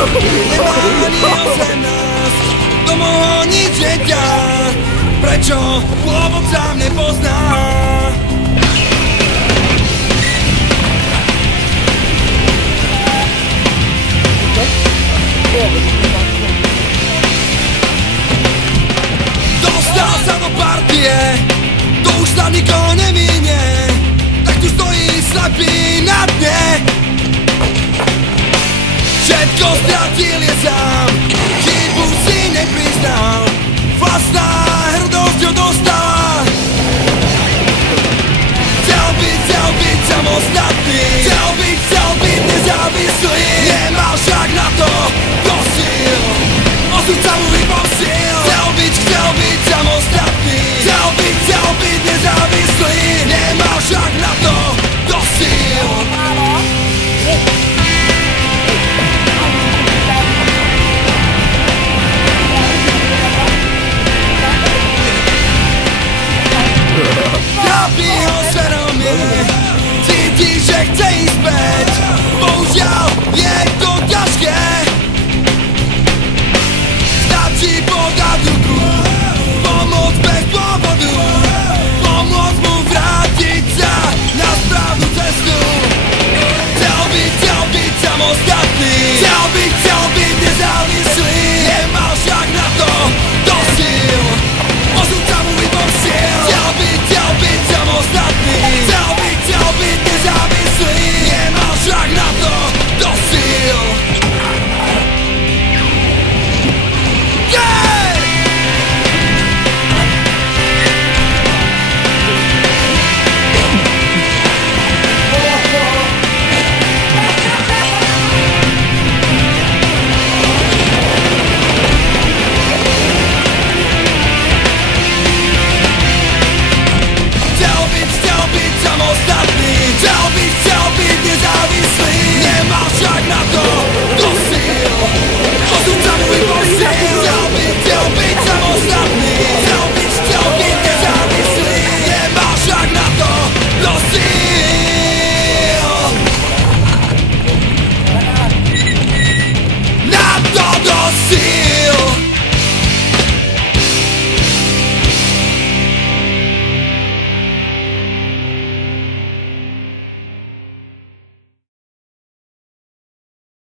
Nemá ani 18, to mohol nič dieťa. Prečo pôvod sám nepozná? Dostal sa do partie, to už sa nikoho nemíne. Tak tu stojí slepý na dne. Všetko stratil je sám, chybu si nepriznal. Vlastná hrdosť ho dostala. Chcel byť samostatný, chcel byť nezávislý.